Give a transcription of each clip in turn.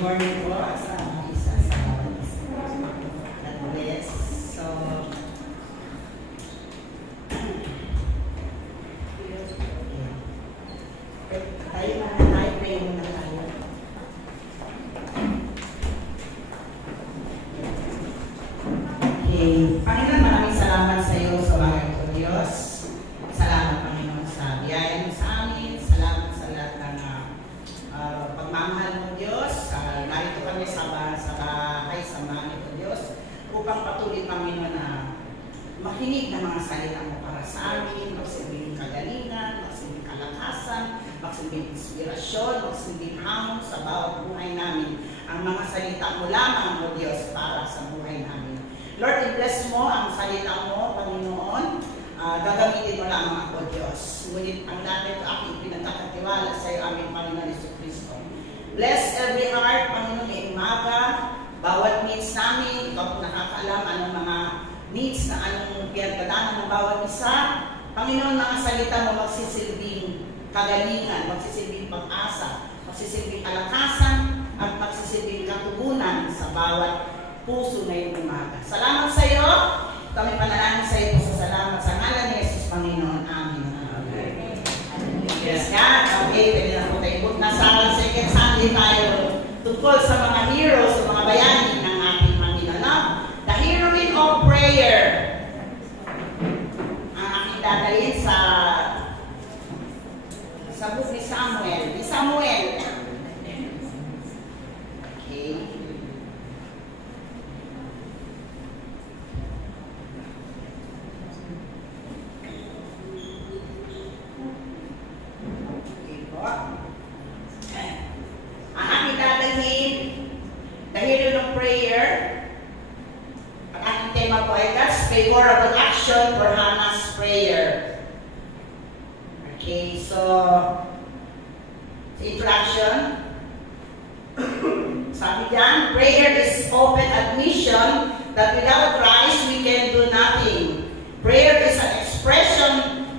morning po sa isa sa God bless. So, tayo pray muna tayo. Okay. Panginoon, maraming salamat sa iyo sa mga ito, Diyos. Salamat, Panginoon, sa biyaya mo sa amin. Salamat sa lahat ng pagmamahal mo, Diyos. Narito kami sa bahay, sa mga ito, Diyos, upang patuloy, Panginoon, na makinig ng mga salita mo para sa amin, magsilbing kagalingan, magsilbing kalakasan, magsilbing inspirasyon, magsilbing hamon sa bawat buhay namin. Ang mga salita mo lamang, O Diyos, para sa buhay namin. Lord, i-bless mo ang salita mo, Panginoon. Gagamitin mo lamang ako, Diyos. Ngunit ang lahat ito aking pinagkakatiwala sa iyo, aming Panginoon Jesucristo. Bless every heart, Panginoon, ngayong umaga. Bawat needs namin, ikaw po nakakaalam anong mga needs na anong pinagdadaanan ng bawat isa. Panginoon, mga salita mo magsisilbing kagalingan, magsisilbing pag-asa, magsisilbing kalakasan, at magsisilbing katugunan sa bawat puso ngayong umaga. Salamat sa iyo. Kami panalangin sa iyo sa salamat sa ngalan ni Jesus, Panginoon. Amen. Amen. Yes, God. Okay, pwede na po tayo. Nasa second Sunday tayo tungkol sa mga heroes, sa mga bayani ng ating Panginoon. No? The heroine of prayer. Ang aking dadalhin sa book ni Samuel. Ni Samuel. Okay. Ang aking dadalhin, the heroine of prayer. Ang aking tema po ay God's favorable action for Hannah's prayer. Okay, so introduction. Sabi diyan, prayer is open admission that without Christ we can do nothing. Prayer is an expression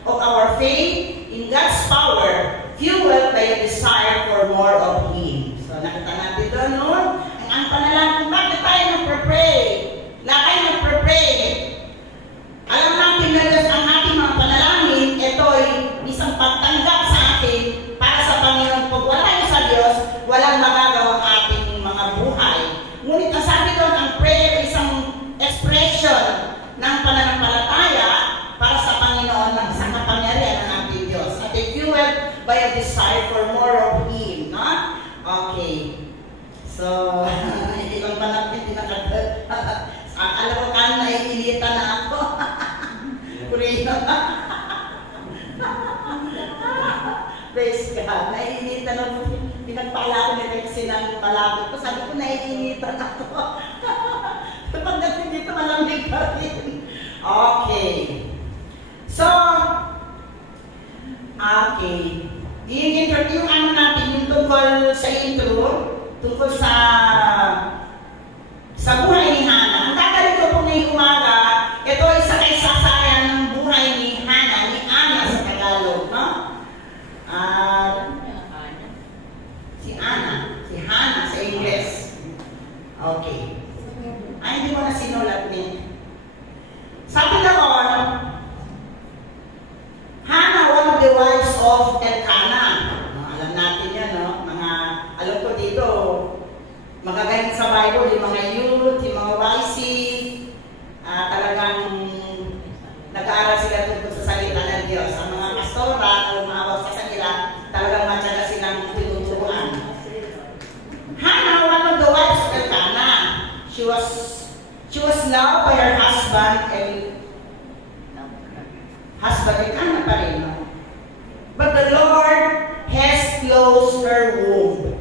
of our faith in God's power, fueled by a desire for more of Him. So nakita natin doon, no? Ang panalangin, bakit tayo nagpre-pray? Lahat tayo nagpre-pray. Alam natin na Diyos ang ating mga panalangin, ito ay isang pagtanggap sa atin para sa Panginoon. Pag wala tayo sa Diyos, walang magagawa ang ating mga buhay. Ngunit ang sabi doon, ang prayer ay isang expression ng pananampalataya para sa Panginoon ng isang kapangyarihan ng ating Diyos. At fueled by a desire for more of Him. No? Okay. So, hindi lang ba natin alam ko ka, naiinita na ako. Kurino. Praise God. Naiinita na ako. Pinagpala ko ni Rexy ng palabot ko. Sabi ko, naiinita na ako. Pagdating dito, malamig pa rin. Okay. So, okay. Yung ano natin, yung tungkol sa intro, tungkol sa buhay ni Hannah. Ang gagawin ko po ngayong umaga, ito ay sa kaysasayan ng buhay ni Hannah, ni Anna sa Tagalog, no? Si Hannah sa English. Okay. Ay, hindi mo na sinulat din. Sabi doon, Hannah, one of the wives of Elkanah. Alam natin yan, no? Alam ko dito, magagaling sa Bible, yung mga youth, yung mga YC, talagang nag-aaral sila tungkol sa salita ng Diyos. Ang mga pastora, ang umawag sa kanila, talagang matyaga silang tinuturuan. Hannah, one of the wives of Elkanah, she was loved by her husband Elkanah pa rin, no? But the Lord has closed her womb.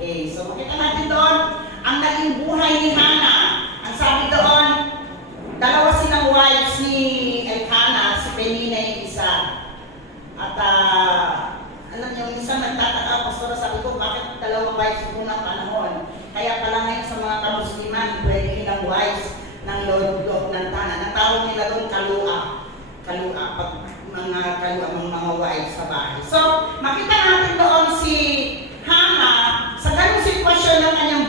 Okay, so makita natin doon, ang naging buhay ni Hannah. Ang sabi doon, dalawa silang wives ni Elkanah, si Penina yung isa. At alam niyo, minsan nagtataka, pastor, sabi ko, bakit dalawang wives ng unang panahon? Kaya pala ngayon sa mga kamusliman, pwede ilang wives ng loob ng tanan. Ang tawag nila doon, kalua, pag mga wives sa bahay. So, makita natin doon si Hannah sa ganung sitwasyon ng kanyang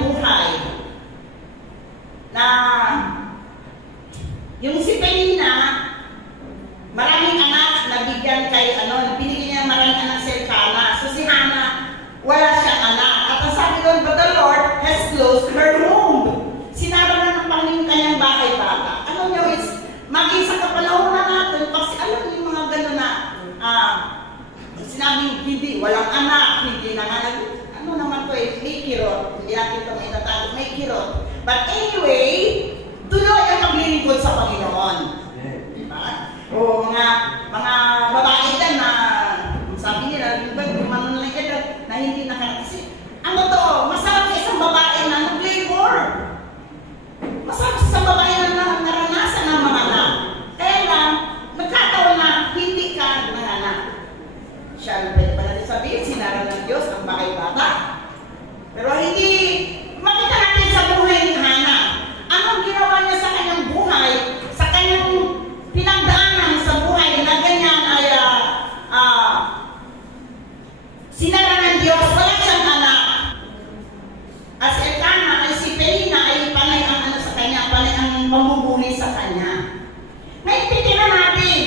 kirot. Hindi natin ito may natalo, may kirot. But anyway, tuloy ang paglilingkod sa Panginoon. Diba? O mga babae dyan na sabi nila, na hindi nakakasi. Ang totoo, masarap sa isang babae na nag-labor. Masarap sa isang babae na naranasan ng mga anak. Kaya lang, nagkataon na hindi ka nanganak. Siya, pwede ba natin sabihin, sinara ng Diyos ang bakay bata. Pero hindi, makita natin sa buhay ni Hannah. Anong ginawa niya sa kanyang buhay, sa kanyang pinagdaanan sa buhay na ganyan ay sinara ng Diyos, wala siyang anak. As Elkanah ay si Penina ay panay ang ano sa kanya, panay ang mamubuli sa kanya. Ngayon, titignan natin,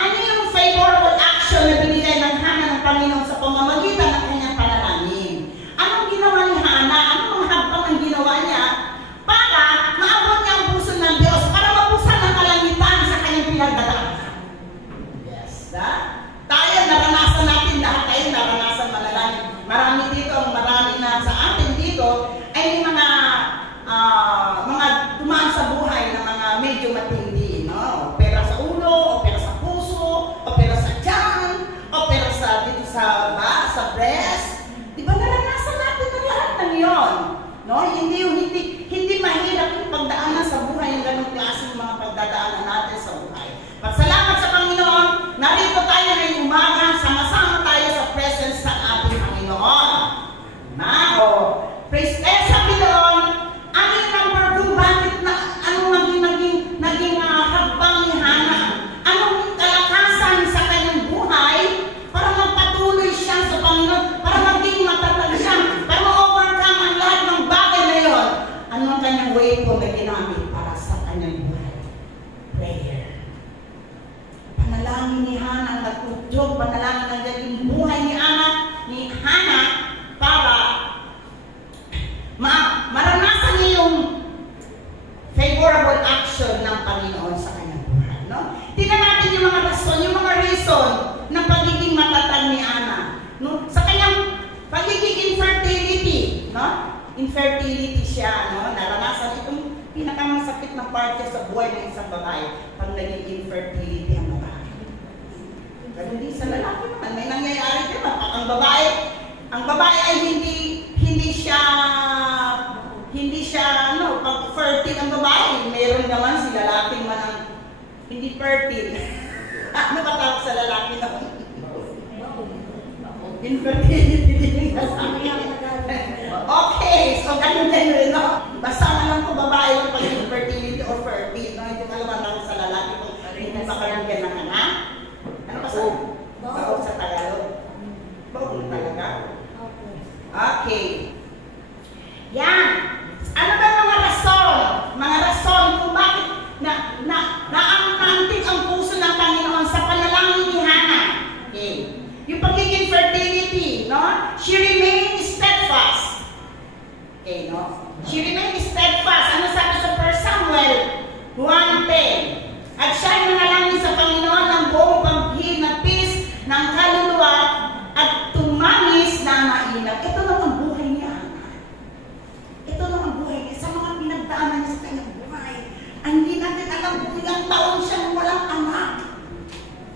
ano yung favorable action na binigay ng Hannah ng Panginoon sa pamamagitan ng kanyang panalangin? Anong ginawa ni Hannah? Anong habang ang ginawa niya para maabot niya ang puso ng Diyos, para mapusan ang kalangitan sa kanyang pinagdadaanan? Yes, tayo, naranasan natin, lahat tayo naranasan manalangin. Marami dito, marami na sa atin dito, ay mga dumaan sa buhay na mga medyo matindi, no? Opera sa ulo, opera sa puso, opera sa tiyan, opera sa dito sa breast. Di ba naranasan natin na lahat ng yon? No? Hindi mahirap yung pagdaanan sa buhay ng ganung klase ng mga pagdadaanan natin sa buhay. Pagsalamat sa Panginoon, narito tayo ngayong umaga, sama-sama tayo sa presence ng ating Panginoon. Praise sabi doon, ano yung number 2, bakit na, anong naging hagbang ni Hannah? Anong kalakasan sa kanyang buhay para magpatuloy siya sa Panginoon, para maging matatag siya, para ma-overcome ang lahat ng bagay na yun? Ano ang kanyang way po na ginamit para sa kanyang buhay? Prayer. Panalangin ni Hannah, nagtudyog, panalangin ng naging buhay ni Hannah para maranasan niya yung favorable action ng Panginoon sa kanyang buhay. No? Tingnan natin yung mga reason ng pagiging matatag ni Hannah. No? Sa kanyang pagiging infertility. No? Infertility siya. No? Naranasan itong pinakamasakit na parte sa buhay ng isang babae pag naging infertility ang babae. Pero hindi sa lalaki naman. May nangyayari diba? Ang babae ay hindi siya pag fertile ang babae, meron naman si lalaki man ang hindi fertile. Ano ba tawag sa lalaki naman? Infertility din okay, so ganun rin, no? Basta na lang kung babae yung pag infertility or fertile, no? Hindi ka naman lang sa lalaki kung hindi makaranggan ng anak. Ano ba sa? Bawal sa Tagalog. Bawal talaga. Okay. Yan. Ano ba mga rason? Mga rason kung bakit naantig ang puso ng Panginoon sa panalangin ni Hannah. Okay. Yung pagiging fertility, no? She remained steadfast. Okay, no? She remained steadfast. Ano sabi sa 1 Samuel 1:10? At siya ay nanalangin sa Panginoon ng buong paghihigpis ng kaluluwa at tumangis na mainag. Ito lang ang buhay niya. Ito lang ang buhay niya. Sa mga pinagdaanan niya sa kanyang buhay. Hindi natin alam kung ilang taon siyang walang anak.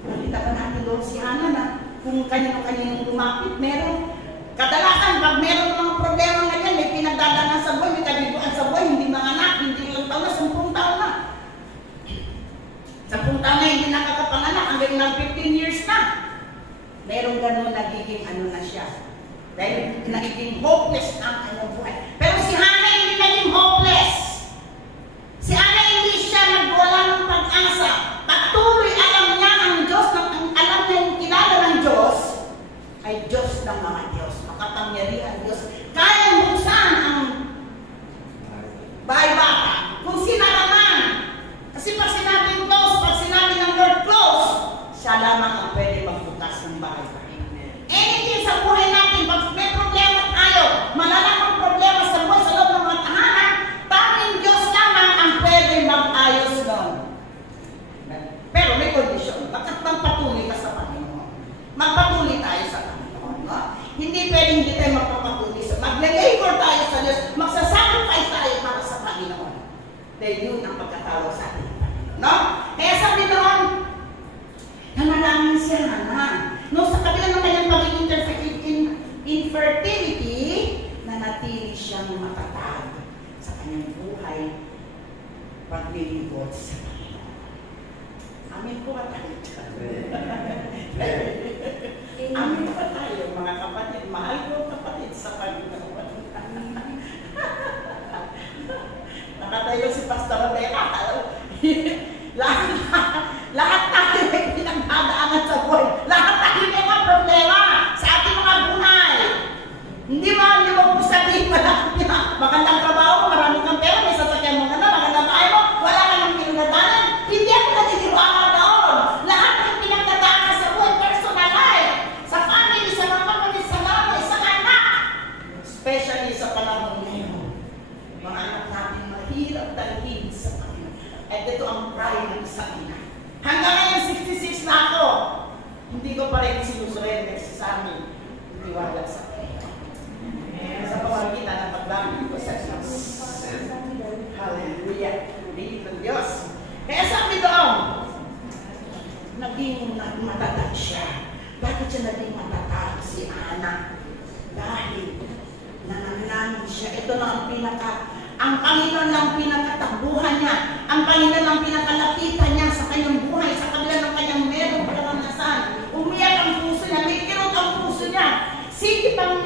Nakita pa natin doon si Hannah na kung kanino-kanino lumapit, meron. Kadalasan, pag meron mga problema na yan, may pinagdadaanan sa buhay, may kabiguan sa buhay, hindi mga anak, hindi ilang taon na, 10 taon na. 10 taon na hindi nakakapanganak, hanggang ng 15 years na. Meron ganun nagiging na siya. Dahil nagiging hopeless ang kanyang buhay. Pero si Hannah hindi naging hopeless. Si Hannah hindi siya nagwala ng pag-asa. Patuloy alam niya ang Diyos, alam niya yung kilala ng Diyos, ay Diyos ng mga Diyos. Makapangyarihan Diyos. Kaya buksan ang bahay bata. Kung sinaraman. Kasi pag sinabing close, pag sinabi ng Lord close, siya lamang ang pwede magbukas ng bahay. Anything sa buhay natin, pag may problema tayo, malalang ang problema siyang matatag sa kanyang buhay paglilingkod sa Panginoon. Amin po ba tayo? Amin po ba tayo, mga kapatid? Mahal ko kapatid sa Panginoon. Nakatayo si Pastor Rebecca. Lahat tayo may pinagdadaanan sa buhay. Lahat tayo may mga problema sa ating mga buhay. Hindi mo po sabihin magandang trabaho, marami kang pera, may sasakyan mo na, magandang bahay mo, wala ka ng pinagdadaanan. Hindi ako naniniwala doon. Lahat ng pinagdadaanan sa buhay, personal life, sa family, sa mga kapatid, sa lalaki, sa anak. Especially sa panahon ngayon. Mga anak natin mahirap dalhin sa Panginoon. At ito ang pride ng isang ina. Hanggang ngayon, 66 na ako. Hindi ko pa rin sinusurrender sa amin. Tiwala sa Panginoon. Sa pamamagitan ng pagdamit ko sa Diyos. Hallelujah. Purihin ng Diyos. Kaya sabi doon, naging matatag siya. Bakit siya naging matatag si Ana? Dahil nananalig siya. Ito na ang Panginoon lang pinakatabuhan niya. Ang Panginoon lang pinakalapitan niya sa kanyang buhay, sa kabila ng kanyang merong karanasan. Umiyak ang puso niya, may kirot ang puso niya. Sige pang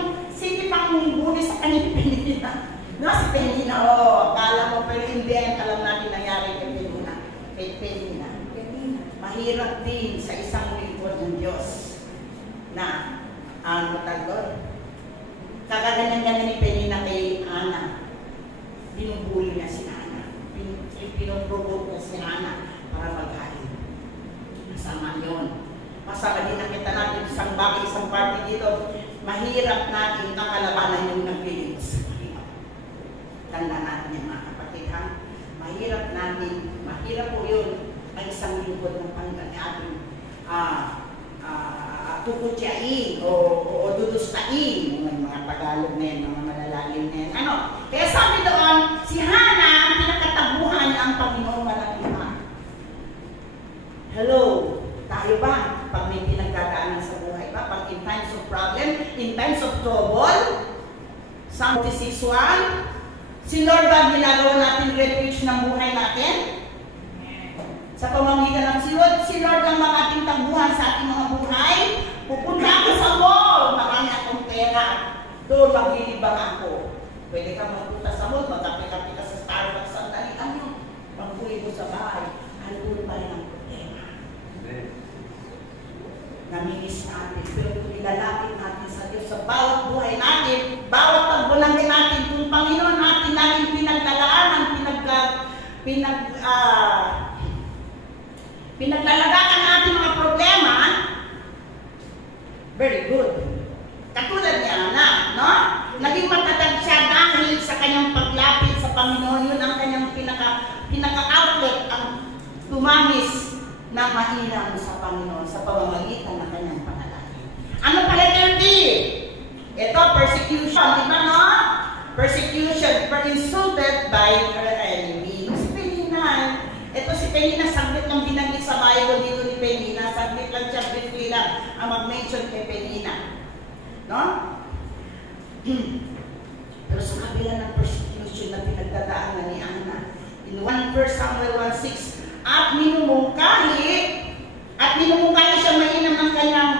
muli sa kanyang Penina. No, si Penina, akala mo, pero in the end, alam natin nangyari kay Penina. Kay Penina. Mahirap din sa isang lingkod ng Diyos na, kakaganyan-ganyan ni Penina kay Ana. Binubuli niya si Ana. Pinuprovoke niya si Ana para maghain. Masama yun. Masama din nakita natin isang bagay, isang party dito. Mahirap natin kakalabanan yung nagpilit sa Panginoon. Tanda natin yan mga kapatid, ha? Mahirap po yun ang isang lingkod ng Panginoon ating kukutyain o dudustain. Mga Tagalog na yan, mga malalalim na yan. Kaya sabi doon, si Hana, ang pinakatabuhan niya ang Panginoon walang iba. Hello, tayo ba? Pag may pinagdadaanan sa buhay ba? Pag in times of problem, in times of trouble, Psalm 46:1, si Lord ba ginagawa natin refuge ng buhay natin? Sa pamamagitan ng si Lord ang mga ating tagbuhan sa ating mga buhay. Pupunta ako sa mall, marami akong pera. Doon maglilibang ako. Pwede ka magpunta sa mall, magkape-kape ka sa Starbucks, sandali. Pag-uwi mo sa bahay, doon pa rin ang problema. Namimiss natin, pero kung ilalapit natin sa Diyos sa bawat buhay natin, bawat pagbulan natin, kung Panginoon natin natin pinaglalaanan, pinaglalagaan natin mga problema, very good. Katulad ni Ana, no? Naging matatag siya dahil sa kanyang paglapit sa Panginoon. Yun ang kanyang pinaka-outlet, ang tumamis na mainam sa Panginoon sa pamamagitan ng kanyang panalangin. Ano pala yung D? Ito, persecution. Diba, no? Persecution, insulted by her enemies. Ito si Penina, saglit lang binanggit sa Bible dito ni Penina. Saglit lang siya, briefly lang ang mag-mention kay Penina. No? Pero sa kabila ng persecution na pinagdadaanan ni Ana, in 1 Samuel 1:6, at minumungkahi siya mainam ng kanyang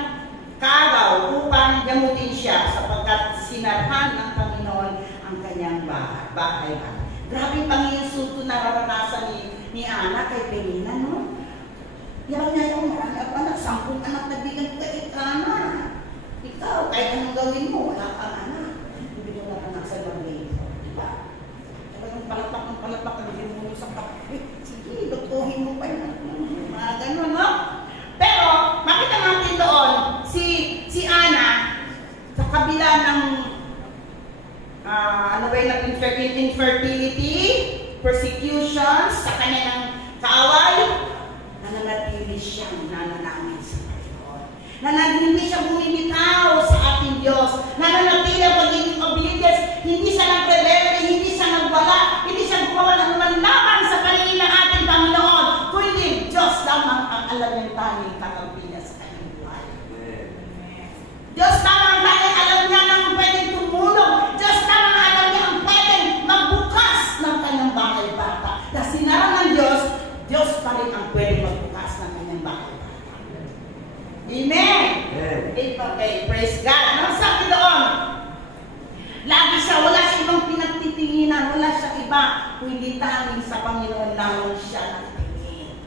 kagaw upang gamutin siya sapagkat sinarhan ng Panginoon ang kanyang bahay. Grabe pang-insulto na nararanasan ni Ana kay Penina, no? Yaw niya yung marami ako anak, 10 anak na bilang kay Ana. Ikaw, kahit anong gawin mo, wala kang anak. Hindi mo naranasan mag-late. Diba? Talagang palapak ang limuno sa kapit. Sige, lutuhin mo pa yun. Mga ganun, no? Pero, makita natin doon, si Ana, sa kabila ng infertility, persecutions, sa kanyang kaaway, nananatili siyang nananangin sa Panginoon. Nananatili siyang bumibitaw sa ating Diyos. Nananatili ang pagiging obligated. Hindi siya nag-rebelde, hindi siya nagwala, hindi siya gumawa ng manlaban sa paningin ng ating Panginoon. Kundi Diyos lamang ang alam ng tanging kakampi niya sa kanyang buhay. Diyos lamang ang tanging alam niya nang pwedeng tumulong. Diyos lamang alam niya ang kundi tanging sa Panginoon lamang siya nakatingin.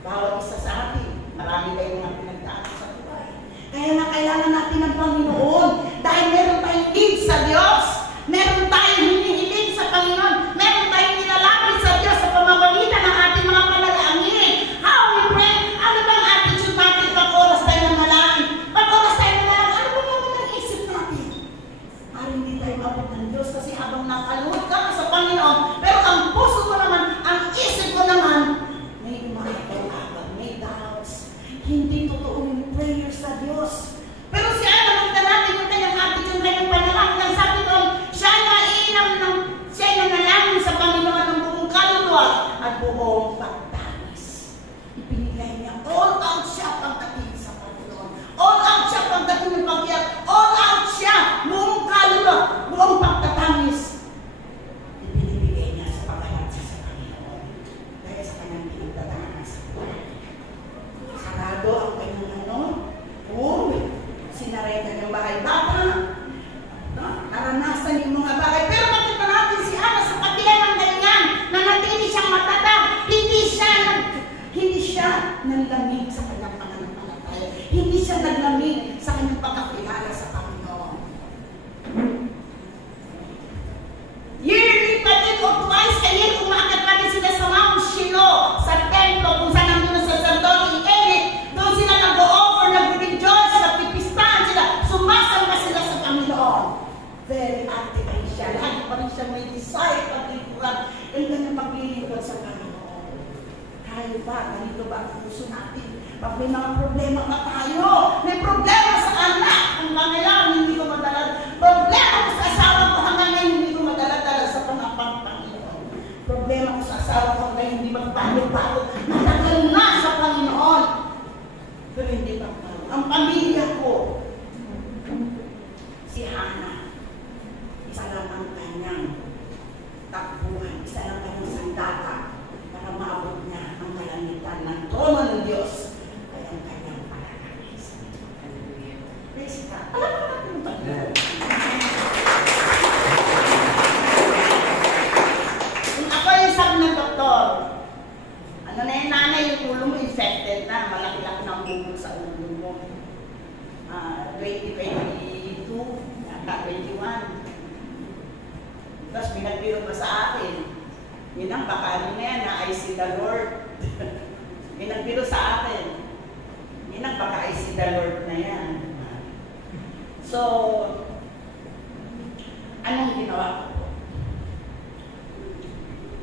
Bawat isa sa atin, marami tayong mga pinagdaanan sa buhay. Kaya na kailangan natin ng Panginoon dahil meron tayong need sa Diyos. Meron tayong hinihiling sa Panginoon. Meron tayong nilalapit sa Diyos sa pamamagitan ng ating mga panalangin. How we pray? Ano bang attitude natin pag oras tayo ng malangin? Pag oras tayo ng malangin, ano ba naman ang isip natin? Hindi tayo mabot ng Diyos kasi habang nakaluhod ka sa Panginoon, pero ang puso ko naman, ang isip ko naman, may umakapag-akag, may doubts. Hindi totoo yung prayer sa Diyos. Pero si Ana, magda natin yung kanyang attitude, yung kanyang panalangin. Ang sabi ko, siya ay nanalangin sa Panginoon ng buong kaluluwa at buong pagtanis. Ibinigay niya, all out siya pagdating sa Panginoon. All out siya pagdating ng pagkiyak. All out siya, buong kaluluwa, buong pagtatanis. Ibinibigay niya sa paghahat siya sa Panginoon. Dahil sa kanyang pinagdadaanan sa buhay. Sarado ang kanyang sinareta niyang bahay bata. Naranasan yung mga bagay. Pero makita natin si Ana sa katilan ng ganyan, na natili siyang matatag. Hindi siya naglamig sa kanyang pananampalataya. Hindi siya naglamig sa kanyang pagkakilala sa Panginoon. Yearly pa din o twice a year, umaakit pa din sila sa Mount Shiloh, sa templo, kung saan nandun na sacerdote Eli. Doon sila nag-o-offer, nag-rejoice, nagpipistahan sila, sumasamba sila sa Panginoon. Very active ay siya. Lagi pa rin siya may desire paglingkuran. Ang kanyang paglilingkod sa Panginoon. Tayo ba? Ganito ba ang puso natin? Pag may mga problema pa tayo, may problema sa anak, ang pangayaw, hindi ko madala. Problema ko sa asawa ko hanggang ngayon, hindi ko madala-dala sa Panginoon. Problema ko sa asawa ko hanggang hindi magbago-bago. Matagal na sa Panginoon. Pero hindi magbago. Ang pamilya ko, si Hana, isa lang ang kanyang takbuhan, isa lang kanyang sandata para maabot niya ang kalangitan ng trono ng Diyos ay ang kanyang pananangis. Praise God. Alam mo natin yung Panginoon. Kung ako yung sabi ng doktor, ano na yung nanay, yung ulo mo infected na, malaki-laki ng bubog sa ulo mo. 2022, yata 21. Tapos pinagbiro pa sa akin. Yun ang baka ano na yan, I see the Lord. Pinagbiro sa akin. Yun ang baka I see the Lord na yan. So, anong ginawa ko?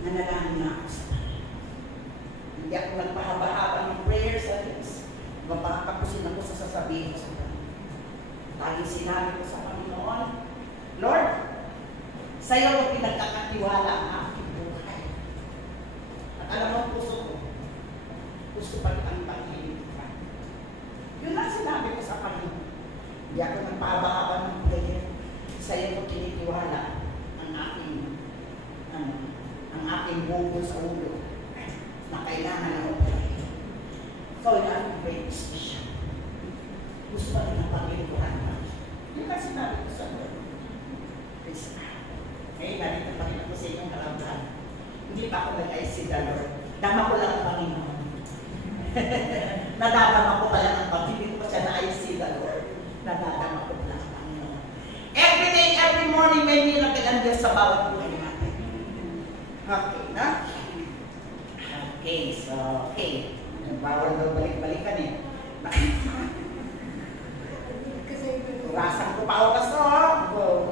Nanalangin na ako sa Panginoon. Hindi ako nagpahaba-haba ng prayer sa Diyos. Mapakakapusin ako sa sasabihin ko sa Panginoon. Laging sinabi ko sa Panginoon, Lord, sa'yo ko pinagkakatiwala ang aking buhay. At alam mo ang puso ko, gusto pa rin ang paglilingkuran. Yun ang sinabi ko sa Panginoon. Hindi ako nagpahaba-haba ng ganyan. Sa'yo ko kinitiwala ang aking bukol sa ulo na kailangan ng operasyon. Ikaw yung aking great decision. Gusto pa rin ang paglilingkuran namin. Yun ang sinabi ko sa Lord. Praise God. Ngayon, narito pa rin ako sa inyong kalamdahan. Hindi pa ako nag-I see the Lord. Dama ko lang ang Panginoon. Nadadama ko pa lang ang Panginoon. Hindi ko pa siya na-I see the Lord. Nadadama ko pa lang ang Panginoon. Every day, every morning, may miracle ang Diyos sa bawat buhay natin. Okay, na? Okay, so, okay. Bawal daw balik-balikan eh. Rasang ko pa ako kaso,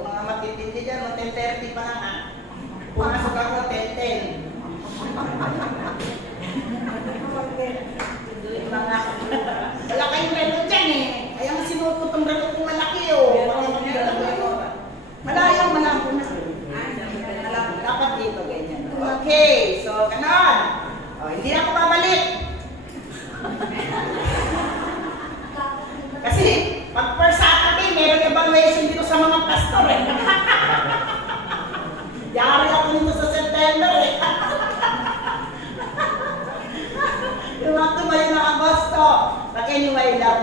mga matitindi dyan, 10:30 pa lang ha. Pumasok ako, 10:10. Mga, wala kayong relo dyan eh. Kaya nga sinuot ko itong relo kong malaki o. Malayo, malabo na. Dapat dito, ganyan. Okay, so kanon. Hindi na ako babalik. Kasi, pag per Saturday, meron evaluation dito sa mga pastor eh. Yari ako nito sa September eh. Yung mga tumayo ng Agosto. But anyway, love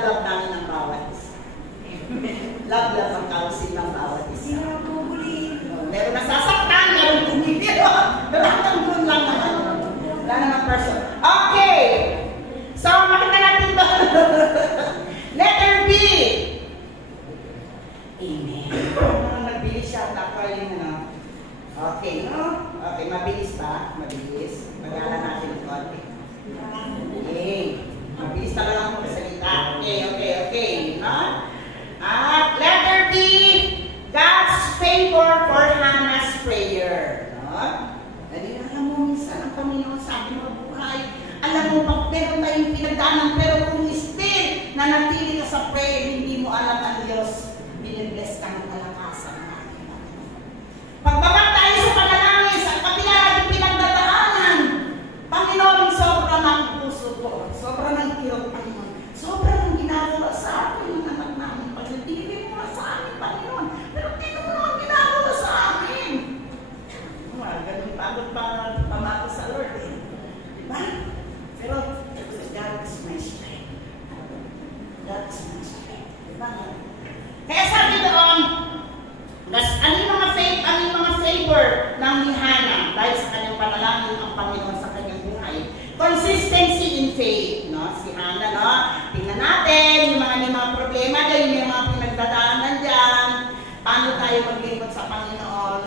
ipanalangin ang Panginoon sa kanyang buhay. Consistency in faith, no? Si Hannah, no? Tingnan natin, yung may mga problema dyan, yung mga pinagdadaanan dyan, paano tayo maglingkod sa Panginoon.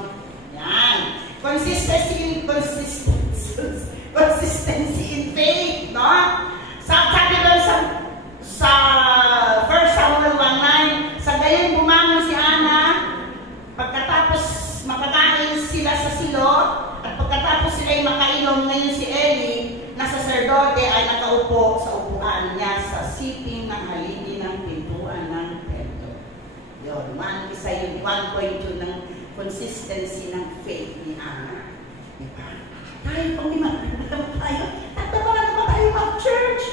Yan. Consistency in faith, no? Sabi doon sa 1 Samuel 1:9, sa gayon bumangon si Hannah, pagkatapos makakain sila sa silo, at pagkatapos sila ay makainom, ngayon si Eli, na saserdote ay nakaupo sa upuan niya sa siping ng haligi ng pintuan ng templo. Yun, isa yun, 1.2 ng consistency ng faith ni Hannah. Diba? Tayo, pag tayo, tatabangan naman tayo mag-church.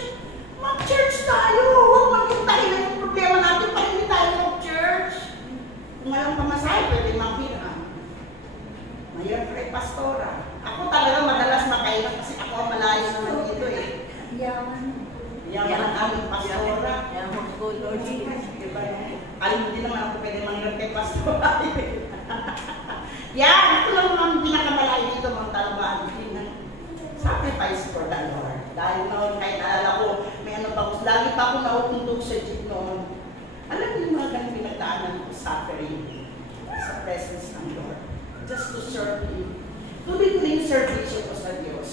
Mag-church tayo. Huwag mag-intay na yung problema natin pag hindi tayo mag-church. Kung walang pamasahe, pwede maghirap. Mayroon kay pastora. Ako talaga madalas makailang kasi ako ang malayo naman dito eh. Yaman ang aming pastora. Yaman ko, Lord. Diba? Alam din naman ako pwede manghirap kay pastora. Yan, ito lang ang pinakamalayo dito mga talagaan. Sacrifice for the Lord. Dahil noon, kahit naalala ko, may ano pa, lagi pa ako nauuntog sa jeep noon. Alam niyo yung mga ganang pinagdaanan ko, suffering sa presence ng Lord. Just to serve Him. Tuloy-tuloy yung service ko sa Diyos.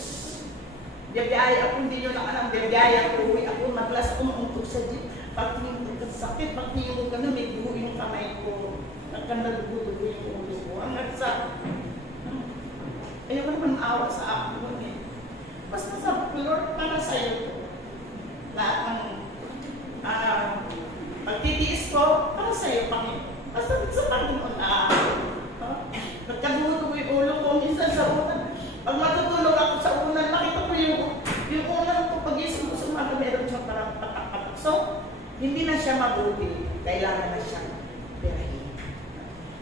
Biyaya ako, hindi nyo lang alam, biyaya ako, uwi ako, maglas ako mauntog sa jeep. Pagtingin ko, sakit, pagtingin ko gano'n, may dugo yung kamay ko. Nagkandalugo-dugo yung ulo ko. Hanggang sa, ayoko naman maawa sa akin noon eh. Basta sa Lord, para sa'yo ito. Lahat ng pagtitiis ko, para sa'yo, Panginoon. Basta sa Panginoon nagkadugo ko yung ulo ko, minsan sa unan. Pag matutulog ako sa unan, nakita ko yung unan ko, pag-isip ko sa umaga, meron siyang parang patak-patak. So, hindi na siya mabuti. Kailangan na siyang perahin.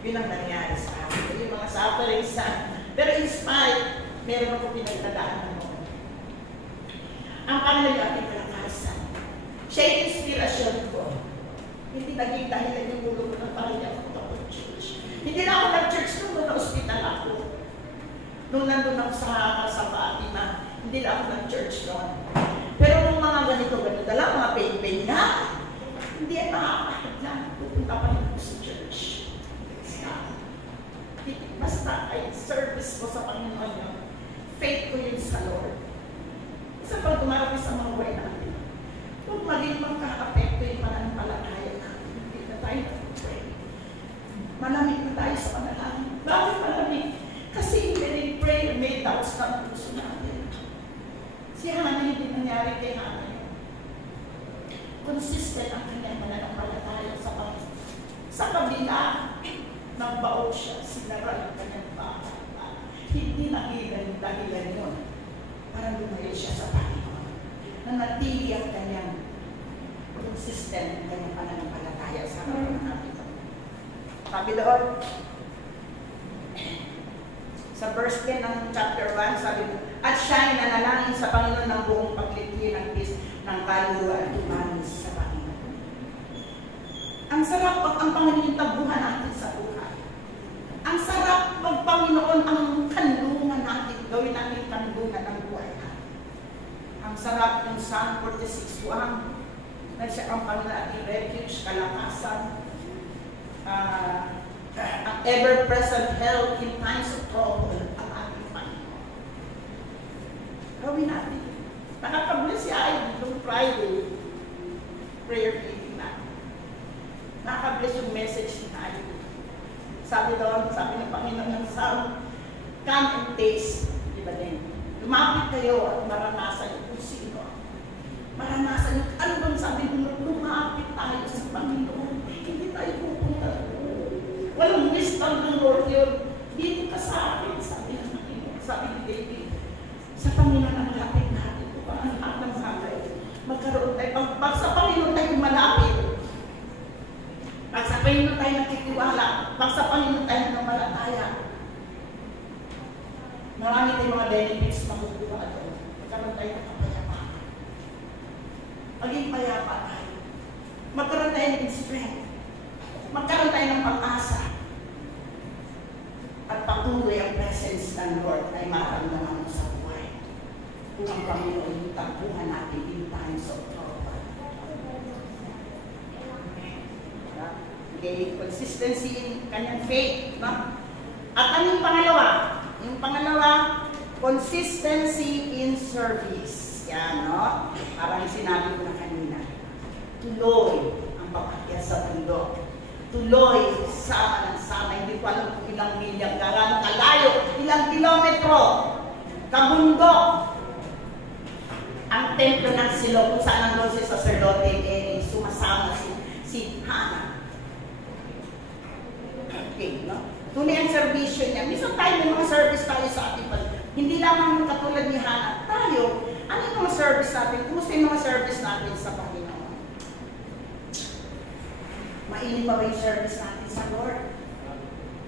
Yun ang nangyari sa akin. Yung mga sufferings pero in spite, meron ako pinagdadaanan mo. Ang Panginoon yung ating kalakasan. Siya yung inspirasyon ko. Hindi naging dahilan yung ulo ko ng parang ako church. Hindi na ako nag-church nung na-hospital ako. Nung nandun ako sa Fatima, hindi na ako nag-church noon. Pero nung mga ganito lang, mga pain-pain na, hindi yan makakahit lang. Pupunta pa rin ako sa church. Basta ay service ko sa Panginoon yun. Faith ko yun sa Lord. Sa pag tumarapin sa mga buhay natin, kung maging magkaka-apekto yung pananampalataya natin, hindi na tayo nag-pray. Malamig na tayo sa panalangin. Bakit malamig? Kasi hindi prayer may doubts na puso natin. Si Hannah hindi nangyari kay Hannah yun. Consistent ang kanyang pananampalataya sa Panginoon. Sa kabila, nagbaog siya, sinara yung kanyang bahay. Hindi nagilan dahilan yun. Para lumayo siya sa Panginoon. Nanatili ang kanyang consistent, ang kanyang pananampalataya sa Panginoon. Sabi doon, sa verse 10 ng chapter 1, sabi doon, at siya ay nanalangin sa Panginoon ng buong pagliti ng kaluluwa at tumanis sa Panginoon. Ang sarap pag ang Panginoon yung tabuhan natin sa buhay. Ang sarap pag Panginoon ang kanlungan natin, gawin natin kanlungan ng buhay natin. Ang sarap ng Psalm 46:1, na siya ang Panginoon ating refuge, kalakasan, ang ever-present help in times of trouble, ang ating Panginoon. Gawin natin. Nakakabless siya ay itong Friday, prayer meeting natin. Nakakabless yung message ni Tayo. Sabi doon, sabi ng Panginoon ng Psalm, come and taste, di ba din? Lumapit kayo at maranasan niyo kung sino. Maranasan niyo. Ano bang sabi mo? Lumapit tayo sa Panginoon. Hindi tayo pupunta. Walang wisdom ng Lord yun. Dito ka sa akin, sabi ng Panginoon. Sabi ni David, sa Panginoon ang lapit natin. Kung ang lahat ng bagay, magkaroon tayo. Pag sa Panginoon tayo malapit, pag sa Panginoon tayo nakitiwala, pag sa Panginoon tayo namalataya, marami tayong mga benefits makukuha doon. Magkaroon tayo ng kapayapaan. Maging payapa tayo. Magkaroon tayo ng strength. Magkaroon tayo ng pag-asa. At patuloy ang presence presence ng Lord ay maramdaman mo sa buhay. Kung ang Panginoon yung tampuhan natin in times of trouble. Okay, consistency in kanyang faith. No? At anong pangalawa? Yung pangalawa, consistency in service. Yan, no? Parang sinabi ko na kanina. Tuloy ang pag-akyat sa bundok. Tuloy, sama ng sama. Hindi ko alam kung ilang milya, gano'ng kalayo, ilang kilometro, kabundok. Ang templo ng Silo, kung saan nandun si sacerdote Eli, sumasama si Hannah. Okay, no? Tunay ang servisyo niya. Minsan tayo may mga service tayo sa ating pag. Hindi lamang yung katulad ni Hannah. Tayo, ano yung mga service natin? Kumusta yung mga service natin sa Panginoon? Mainit pa ba yung service natin sa Lord?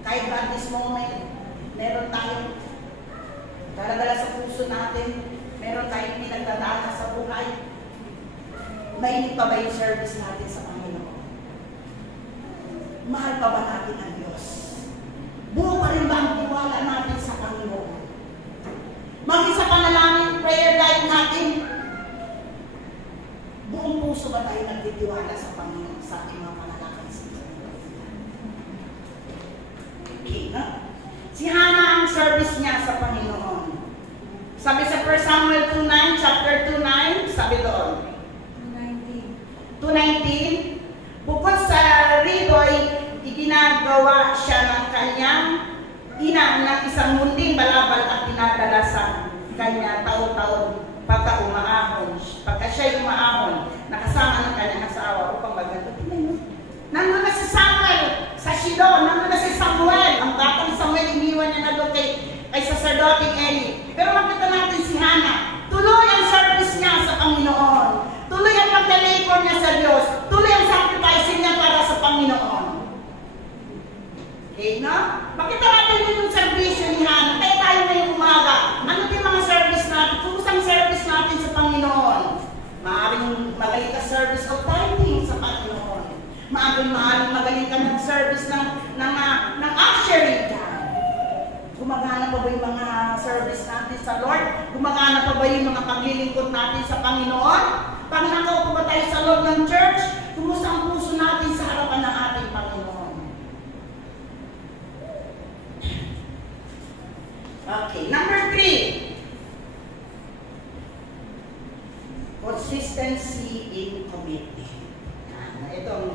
Kahit ba at this moment, meron tayong daladala sa puso natin, meron tayong pinagdadaanan sa buhay. Mainit pa ba yung service natin sa Panginoon? Mahal pa ba natin ang Diyos? Buo pa rin ba ang tiwala natin sa Panginoon? Maging sa panalangin, prayer life natin, buong puso ba tayo nagtitiwala sa Panginoon sa ating mga panalangin? Okay, no? Si Hannah ang service niya sa Panginoon. Sabi sa 1 Samuel 2:9, chapter 2:9, sabi doon. 2:19, bukod sa rido'y iginagawa siya ng kanyang ina ng isang munding balabal at dinadala sa kanya taon-taon pagka umaahon. Pagka siya'y umaahon, nakasama ng kanyang asawa upang maganda. Nandun na si Samuel sa Shiloh, nandun na si Samuel. Ang batang Samuel, iniwan niya na doon kay sacerdote Eli. Pero makita natin si Hannah, tuloy ang service niya sa Panginoon. Tuloy ang paglalabor niya sa Diyos. Tuloy ang sacrifice niya para sa Panginoon. Okay, no? Makita natin din yung service ni Hannah. Kaya tayo ngayong umaga. Ano din mga service natin? Kusang service natin sa Panginoon. Maaaring magaling ka service of tithing sa Panginoon. Maaaring magaling ka ng service ng ushering. Gumagana pa ba yung mga service natin sa Lord? Gumagana pa ba yung mga paglilingkod natin sa Panginoon? Pag nakaupo ba tayo sa loob ng church, kumusta ang puso natin sa harapan ng ating Panginoon? Okay, number 3. Consistency in commitment. Itong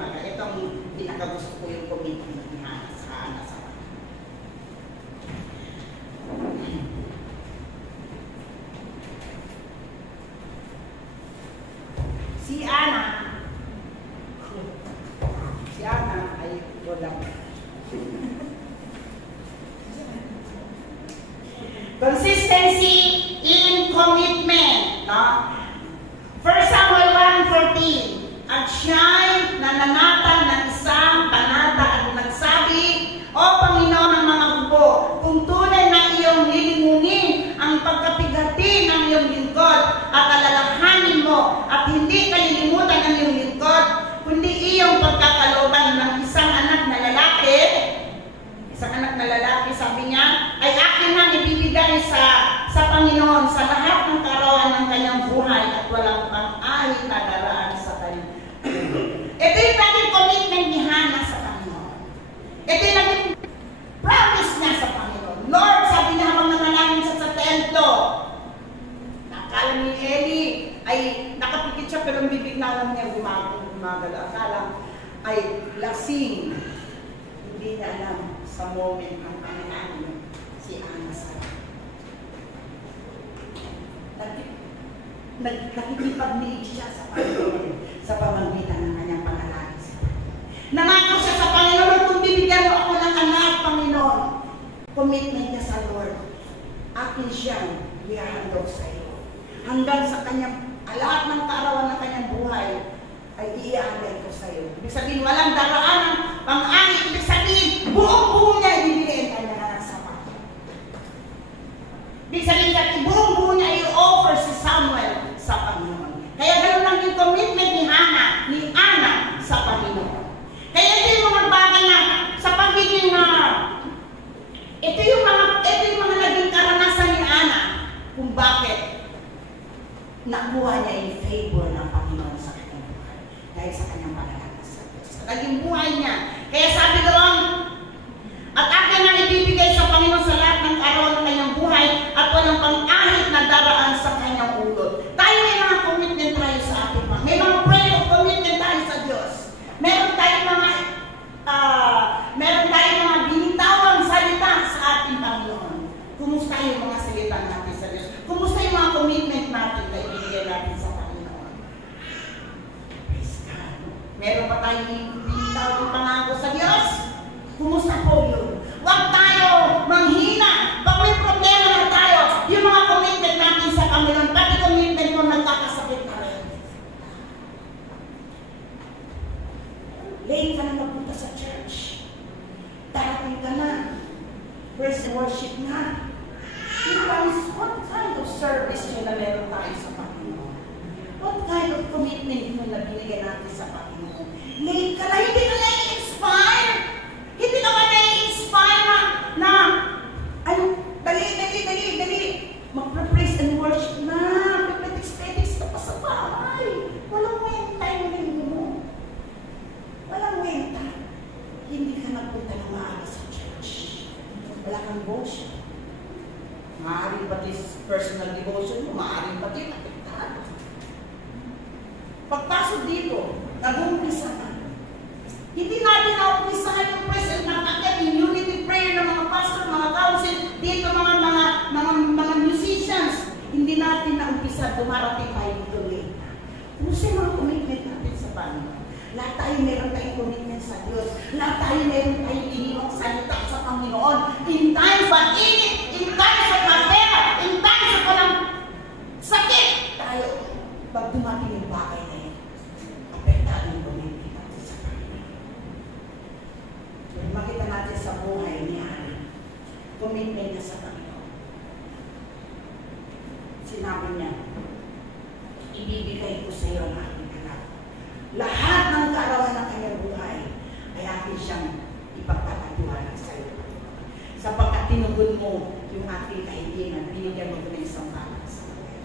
pinakagusto ko yung commitment ni Hannah sa Hannah. Si Anna ay wala. Consistency in commitment. No? 1 Samuel 1:14. At siya'y nananatan ng isang panata at nagsabi, O Panginoon ng mga hukbo, kung tunay na iyong lilingunin ang pagkapigati ng iyong lingkod at alalahanin mo at hindi kalilimutan ng iyong lingkod, kundi iyong pagkakalooban ng isang anak na lalaki, sabi niya, ay akin nang ibibigay sa Panginoon sa lahat ng karawan ng kanyang buhay at walang pang-ahit na daraan sa kanya. Ito yung naging commitment ni Hannah sa Panginoon. Ito yung naging promise niya sa Panginoon. Lord, sabi niya habang nanalangin siya sa templo, nakakala ni Eli ay nakapikit siya pero bibig na lang niya gumagalo. Akala ay lasing. Hindi niya alam sa moment ang panalangin si Hannah sa nakikipag-nilig siya sa Panginoon sa pamamagitan ng kanyang panalangin sa Panginoon. Nangako siya sa Panginoon, kung bibigyan mo ako ng anak, Panginoon, commitment niya sa Lord. Akin siyang ihahandog sa iyo. Hanggang sa kanyang, lahat ng kaarawan ng kanyang buhay ay iihandog ko sa iyo. Ibig sabihin, walang daraan ng pang-angit. Ibig sabihin, buong-buong niya ibibigay ang kanyang anak sa Panginoon. Ibig sabihin, buong-buong niya i-offer si Samuel sa Panginoon. Kaya ganoon lang yung commitment ni Anna sa Panginoon. Kaya ito yung mga bagay na sa pagiging ito yung mga nakuha niya yung favor ng Panginoon sa kanyang buhay dahil sa kanyang pananalig sa Diyos. Sa naging buhay niya. Kaya sabi doon, at akin nang ibibigay sa Panginoon sa lahat ng araw ng kanyang buhay at walang pang-ahit na daraan sa kanyang ulo. Tayo may mga commitment tayo sa ating Panginoon. May mga prayer of commitment tayo sa Diyos. Meron tayong mga binitawang salita sa ating Panginoon. Kumusta yung mga salita natin sa Diyos? Kumusta yung mga commitment natin na ibigay natin sa Panginoon? Praise God. Meron pa tayong binitawang pangako sa Diyos? Kumusta po yun? Huwag tayo manghina. Pag may problema na tayo, yung mga commitment natin sa Panginoon, pati commitment mo nagkakasakit na rin. Late ka na magpunta sa church. Darating ka na. Praise and worship na. What kind of service yun na meron tayo sa Panginoon? What kind of commitment mo na binigay natin sa Panginoon? Late ka na, hindi ka na-inspire. Hindi ka ba na-inspire na dali. Mag-praise and worship na. Pipetiks-petiks ka pa sa bahay. Walang wenta yung linggo mo. Walang wenta. Hindi ka nagpunta na maaga sa church. Wala kang devotion. Maaaring pati personal devotion mo, maaaring pati kapitad. Pagpasok dito, nag-umpisa na. Hindi natin na-umpisahan yung present magkakit, yung unity prayer ng mga pastor, mga council, dito mga musicians. Hindi natin na-umpisa, dumarating tayo dito late. Kumusta yung mga commitment natin sa Panginoon? Lahat tayo meron tayong commitment sa Diyos. Lahat tayo meron tayong ininong salita sa Panginoon. In times of init, in times of pagpera, in times of walang sakit, tayo, pag dumating yung bagay na yun, apektado yung commitment natin sa Panginoon. Makita natin sa buhay ni Hannah, commitment niya sa Panginoon. Sinabi niya, ibibigay ko sa iyo ang aking anak. Lahat ng kaarawan ng kanyang buhay ay akin siyang ipagpapatiwanan sa iyo. Sapagkat tinugon mo yung aking kaibigan, binigyan mo ng isang bata sa kanya.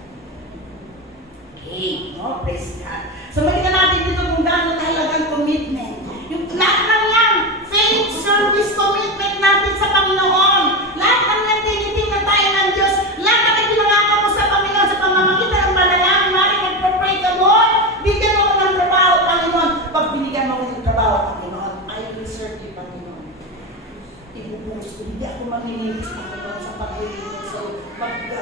Okay, no? Praise God. So, makita natin dito kung gano'n talagang commitment. Yung lahat ng yan, faith, service, commitment natin sa Panginoon. Lahat ng yan, tinitingnan tayo ng Diyos. Lahat ng ipinangako mo sa Panginoon sa pamamagitan ng panalangin, maaaring nagpapray ka mo, bigyan mo ng trabaho, Panginoon. Pag binigyan mo ng trabaho, Panginoon, I will serve you, Panginoon. Ibubuhos ko, hindi ako manginigis, Panginoon, sa pag-ibig sa iyo.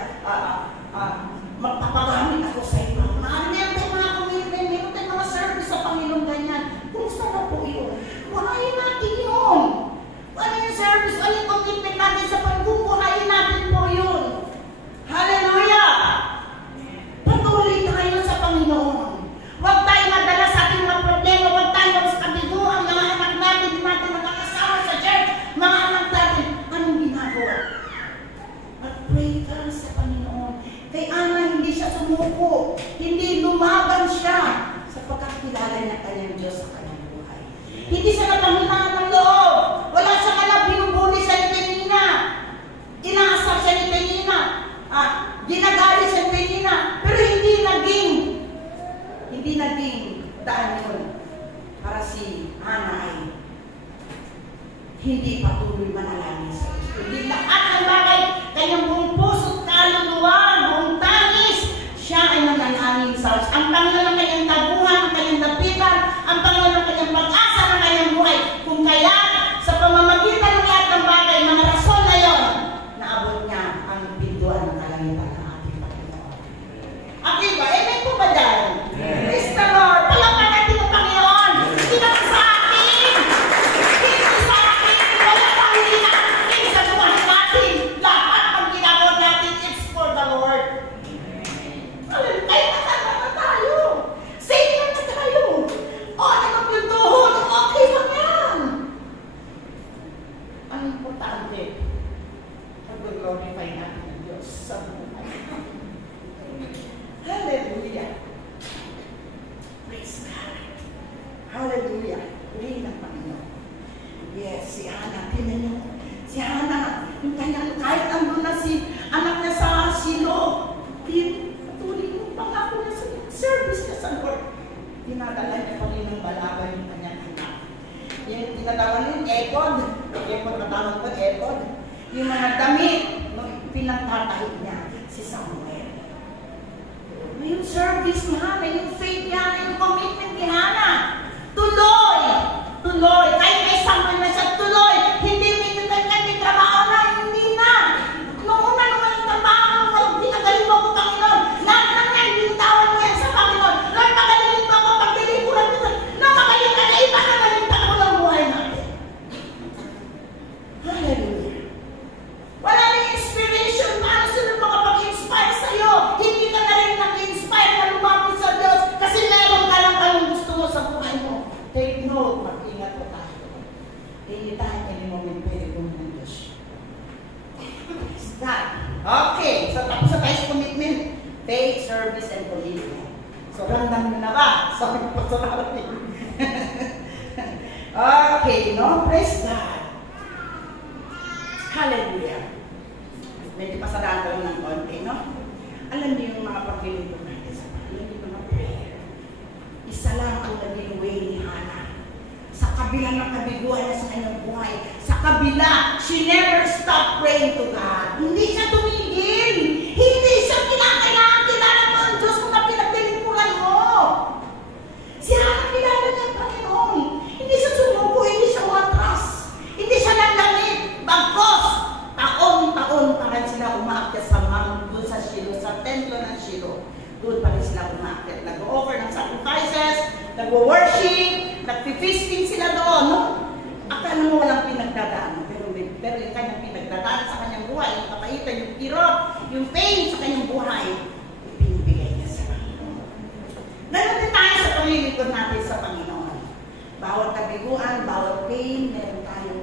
Magpapagamit ako sa iyo. Meron tayong mga commitment, meron tayong mga service sa Panginoon ganyan. Kumusta na po yun? Buhayin natin yun. Ano yung service, ano yung commitment natin sa Panginoon? Buhayin natin po yun. Hallelujah! Patuloy tayo sa Panginoon. Huwag tayo madala sa ating mga problema. Huwag tayo sa kabiguan. Mga anak natin, di natin magkakasama sa church. Mga anak natin, anong ginagawa? Mag-pray ka sa Panginoon. Kay Ana, hindi siya sumuko. Hindi lumaban siya sapagkat kilala niya kanyang Diyos sa kanyang buhay. Hindi siya napanghinaan ng loob. Wala siya kalab, binubuli siya ni Penina. Inaasar siya ni Penina. Ginagali siya ni Penina. Pero hindi naging daan yun para si Ana ay hindi patuloy manalangin sa Diyos. Hindi lahat ng bagay, kanyang buong puso, kaluluwa, buong tangis, siya ay manalangin sa Diyos. Ang Panginoon ng kanyang taguhan, ang kanyang dapitan, ang Panginoon ng kanyang pag-asa ng kanyang buhay. Kung kaya, sa pamamagitan ng lahat ng bagay, mga rason na yon, naabot niya ang pintuan ng kalangitan ng ating Panginoon. Okay ba? Amen po ba dyan? Praise the Lord. Palakpan natin ang Panginoon. Hindi naman sa akin. Hindi sa akin. Wala pang hindi tinatawag yung epod. Epod na tawag ko, epod. Yung mga damit, pinagtatahid niya si Samuel. Yung service ni Hannah, yung faith ni Hannah, yung commitment ni Hannah. Tuloy! Tuloy! Kahit kay Samuel na siya, tuloy! Hindi may trabaho na, hindi na! Noong una naman yung trabaho, pinagaling mo ko, Panginoon. Lahat ng yan, binitawan mo yan sa Panginoon. Lord, magaling mo ako, pagdilipuran mo. Lord, magaling ka na, iba na maligtan mo ng buhay natin. Hallelujah! Wala na inspiration. Paano sila makapag-inspire sa'yo? Hindi ka na rin nag-inspire na lumapit sa Diyos kasi meron ka lang kayong gusto mo sa buhay mo. Take note, mag-ingat po tayo. Anytime, any moment, pwede kong ng Diyos. Start. Okay, so tapos na tayo sa commitment. Faith, service, and commitment. So, random mo na ba? Sabi ko sa natin. Okay, no? Praise God. Hallelujah. Medyo pasaraan ko lang ng konti, no? Alam niyo yung mga paglilingkod natin sa Panginoon, yung mga prayer. Isa lang ang naging way ni Hannah. Sa kabila ng kabiguan niya sa kanyang buhay, sa kabila, she never stopped praying to God. Hindi siya tumigil. Hindi siya kinakailangan. Kilala mo ang Diyos kung na pinaglilingkuran mo. Si Hannah kilala niya ang Panginoon. Hindi siya sumuko, hindi siya umatras. Hindi siya naglamit. Bagkos, taon-taon pa rin sila umaakyat sa mount, doon sa Shiloh, sa templo ng Shiloh. Doon pa rin sila umaakyat. Nag-offer ng sacrifices, nag-worship, nag-feasting sila doon. No? Akala mo walang pinagdadaan, pero yung kanyang pinagdadaan sa kanyang buhay, yung kapaitan, yung kirot, yung pain sa kanyang buhay, pinibigay niya sa Panginoon. Ganon din tayo sa paglilingkod natin sa Panginoon. Bawat kabiguan, bawat pain, meron tayo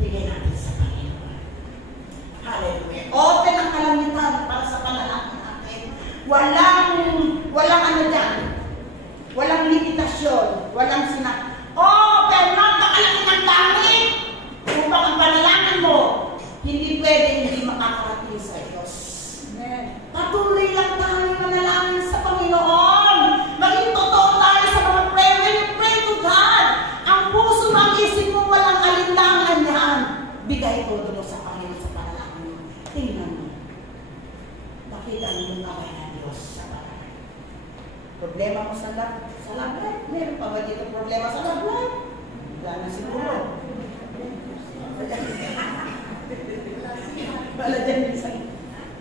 bigay natin sa Panginoon. Hallelujah. Open ang kalamitan para sa panalangin natin. Walang ano dyan. Walang limitasyon. Walang open! Napakalaki ng gamit! Upang ang panalangin mo, hindi pwede hindi makakarating sa Diyos. Amen. Patuloy lang tayo manalangin sa Panginoon. Maging totoo tayo sa mga prayer. When you pray to God, ang puso ng isip mo walang alinlangan yan. Bigay todo mo sa Panginoon sa panalangin mo. Tingnan mo. Nakita mo yung kamay ng Diyos sa panalangin. Problema mo sa love life? Meron pa ba dito problema sa love life? Wala na siguro. Wala dyan minsan.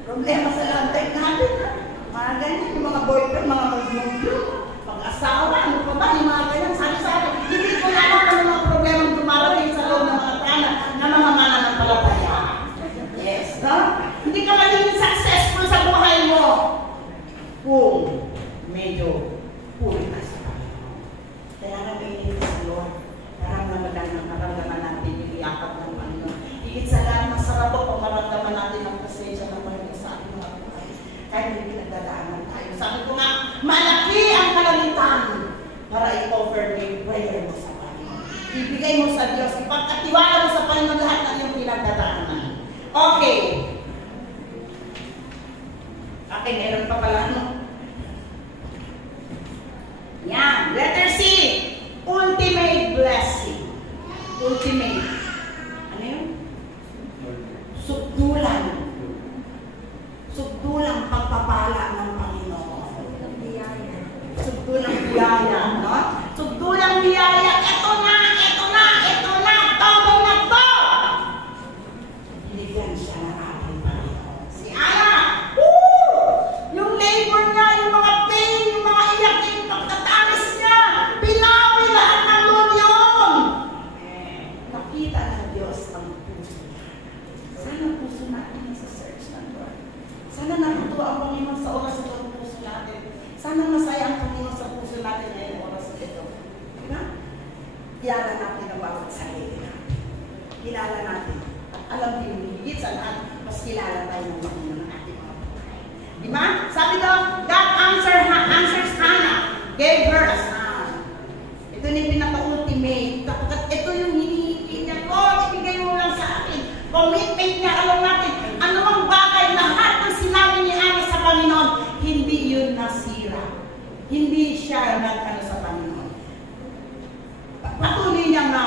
Problema sa love life natin. Mga ganyan, yung mga boyfriend, mga mag-move, pag-asawa, ano pa ba, yung mga ganyan, sabi sa akin, hindi ko na alam ano mga problemang dumarating sa loob ng mga tahanan na mga mananampalataya. Yes, no? Hindi ka magiging successful sa buhay mo kung medyo puri na sa Panginoon. Kaya nga may sa Lord, naramdaman natin yung iyakap ng Panginoon. Higit sa lahat, masarap po kung maramdaman natin ang presensya ng Panginoon sa ating mga buhay. Kahit hindi nagdadaanan tayo. Sabi ko nga, malaki ang kalamitan para i-offer mo yung prayer mo sa Panginoon. Ibigay mo sa Diyos, ipagkatiwala mo sa Panginoon lahat ng iyong pinagdadaanan. Okay. Okay, meron pa pala, no? Yan. Letter C. Ultimate blessing. Ultimate. Ano yun? Sugdulan. Sugdulang pagpapala ng Panginoon. Sugdulang biyaya, no? Sugdulang biyaya. Ito na, ito na, ito na. Todo na to. Binigyan siya ng ating Panginoon. Si Ana. Yung labor niya, yung mga pain, yung mga iyak, yung pagtatamis niya. Pinawi lahat ng Lord yun. Nakita ng Diyos ang puso niya. Sana puso natin sa search ng Lord. Sana natutuwa ang Panginoon sa oras ng puso natin. Sana masaya ang Panginoon sa puso natin ngayong oras na ito. Diba? Kilala natin ang bawat sarili natin. Kilala natin. At alam din, higit sa lahat, mas kilala tayo ng Panginoon ng ating mga buhay. Diba? Sabi daw, God answers Hannah, gave her a son. Ito yung pinaka-ultimate. Ito yung hinihingi niya, Lord, ibigay mo lang sa akin. Commitment niya, alam natin, ano ang bagay, lahat ng sinabi ni Hannah sa Panginoon, hindi yun nasira. Hindi siya nagkano sa Panginoon. Patuloy niya na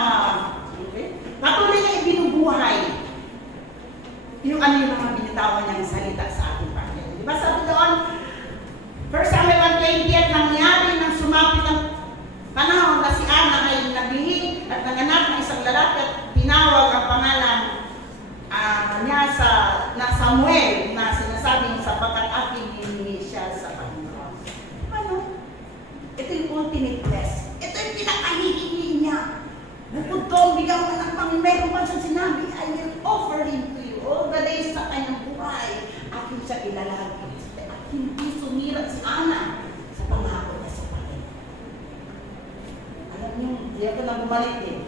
ano yung mga binitawan niyang salita sa ating Panginoon. Diba sabi doon, 1 Samuel 1:20, at nangyari nang sumapit ang panahon na si Ana ay nabili at nanganak ng isang lalaki at tinawag ang pangalan niya na Samuel, na sinasabing sapagkat aking hinihingi siya sa Panginoon. Ano? Ito yung ultimate test. Ito yung pinakahihingi niya. Bukod doon, bigyan mo ng Panginoon, meron pa siyang sinabi, I will offer him to you all the days sa kanyang buhay. Akin siya ilalagi. At hindi sumirat si Ana sa pangako niya sa Panginoon. Alam niyo, hindi ako na bumalik eh.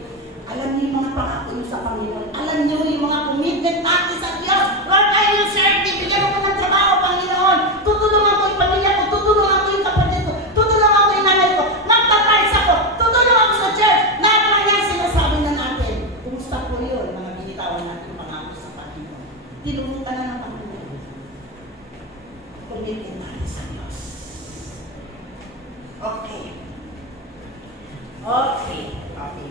Alam niyo yung mga pangako niyo sa Panginoon. Alam niyo yung mga commitment natin sa Diyos. Lord, I will serve you. Bigyan mo ng trabaho, Panginoon. Tutulungan ko yung pamilya ko. Tutulungan ko yung kapatid ko. Tutulungan ko yung nanay ko. Magtataris ako. Tutulungan ko sa church. Lahat na yan sinasabi na natin. Kumusta po yun, mga binitawan natin pangako sa Panginoon. Tinulungan ka na ng Panginoon. Commitment natin sa Diyos. Okay.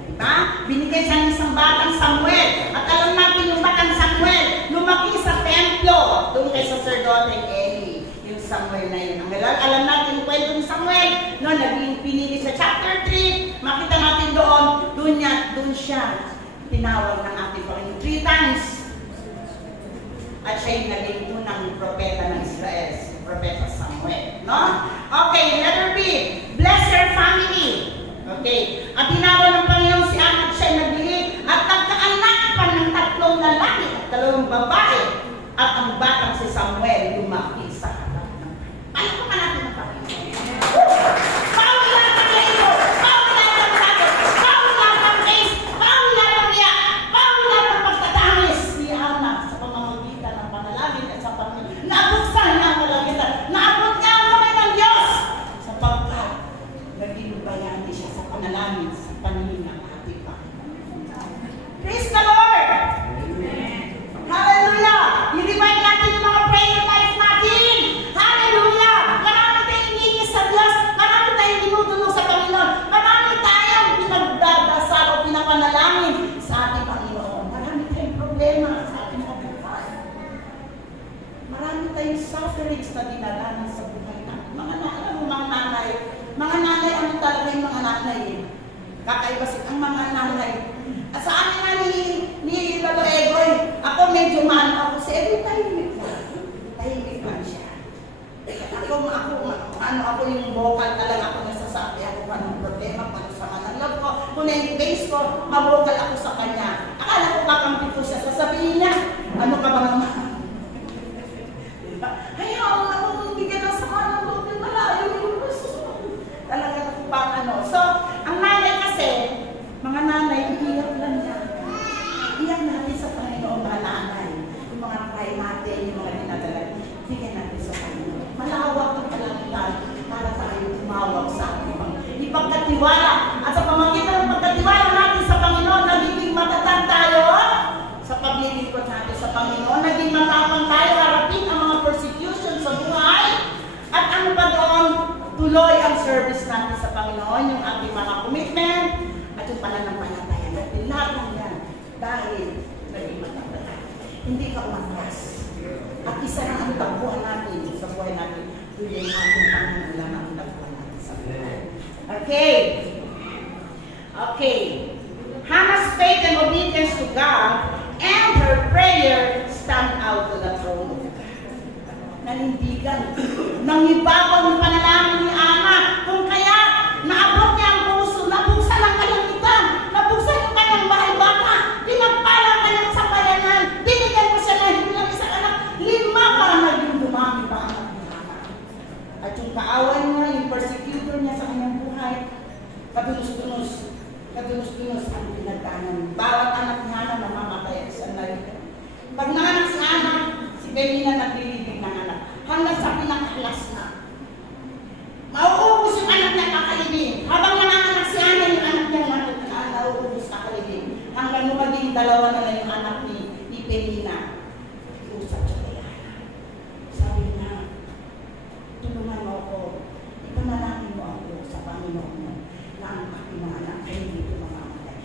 Diba? Binigay siya ng isang batang Samuel. At alam natin yung batang Samuel, lumaki sa templo, doon kay sacerdote Eli. Yung Samuel na yun. Alam natin yung kwento ni Samuel, no, naging pinili sa chapter 3, makita natin doon siya tinawag ng ating Panginoon 3 times. At siya yung naging unang propeta ng Israel, si Propeta Samuel. No? Okay, letter B, bless your family. Okay, at tinawa ng Panginoon si Ana at siya nagbili at nagkaanak pa ng 3 lalaki at 2 babae at ang batang si Samuel lumaki sa harap ng Panginoon. Ano pa natin ang Panginoon? Bawal lahat ng labor, bawal lahat ng trago, bawal lahat ng case, bawal lahat ng iyak, bawal lahat ng pagtatanis ni Ana sa pamamagitan ng panalangin at sa Panginoon. Naabuksan niya ang kalangitan, naabot niya ang kamay ng Diyos sapagkat naging siya sa panalangin sa paningin ng ating Panginoon. Praise the Lord! Amen. Hallelujah! I-remind natin yung mga prayer life natin. Hallelujah! Marami tayong hinihingi sa Diyos. Marami tayong dinudulong sa Panginoon. Marami tayong pinagdadasal o pinapanalangin sa ating Panginoon. Marami tayong problema sa ating buhay. Marami tayong sufferings na dinalanan sa buhay natin. Mga nanay, ano talaga yung mga nanay eh? Kakaiba ang mga nanay. At sa amin nga ni Lolo Egoy, ako medyo man ako si Egoy, tahimik lang siya. Ako yung vocal talaga, ako nasasabi ako pa ng problema, paano sa manalab ko, kung na-engage ko, mabukal ako sa kanya. Akala ko kakampi ko siya, sasabihin niya, ano ka ba naman? Ayaw, ako kung bigyan ng sama ng loob yung malayo yung talaga nakupang ano. So, ang nanay kasi, mga nanay, iiyak lang niya. Iiyak natin sa Panginoon, mga nanay. Yung mga pray natin, yung mga dinadala, bigyan natin sa Panginoon. Malawak ang kalangitan para tayo tumawag sa ating Panginoon. Ipagkatiwala. At sa pamagitan ng pagkatiwala natin sa Panginoon, nagiging matatag tayo sa paglilingkod natin sa Panginoon. Naging matapang tayo, harapin ang mga persecution sa buhay. At ano pa doon? Tuloy ang service natin sa Panginoon, yung ating mga commitment, at yung pananampalataya natin. Lahat ng yan, dahil naging matatag. Hindi ka umatras. At isa na ang tagpuan natin sa buhay natin, tuloy ang ating Panginoon lang ang tagpuan natin sa buhay. Okay. Hannah's faith and obedience to God and her prayer stand out to the throne of God. Nanindigan. Nangibabaw ng panalangin ni Ana. Kung kaya, naabot niya ang puso, nabuksan ang kalangitan, nabuksan yung kanyang bahay-bata, pinagpalang kanyang sambayanan, binigyan ko siya na hindi lang isang anak, 5 para naging dumami pa ang anak ni Ana. At yung kaaway niya, yung persecutor niya sa kanyang buhay, kadulos-dulos ang pinagdaanan. Bawat anak ni Ana namamatay sa narito. Pag nanganak si Ana, si Benina naglilibig ng anak. Hanggang sa pinakalas na. Mauubos yung anak niya kakalibing. Habang nanganak si Ana, yung anak niya nauubos kakalibing. Hanggang maging 2 na lang yung anak ni Benina. Usap siya kay Ana. Sabi niya, tulungan mo ako. Ipanalangin mo ako sa Panginoon mo na ang aking mga anak ay hindi ito mamamatay.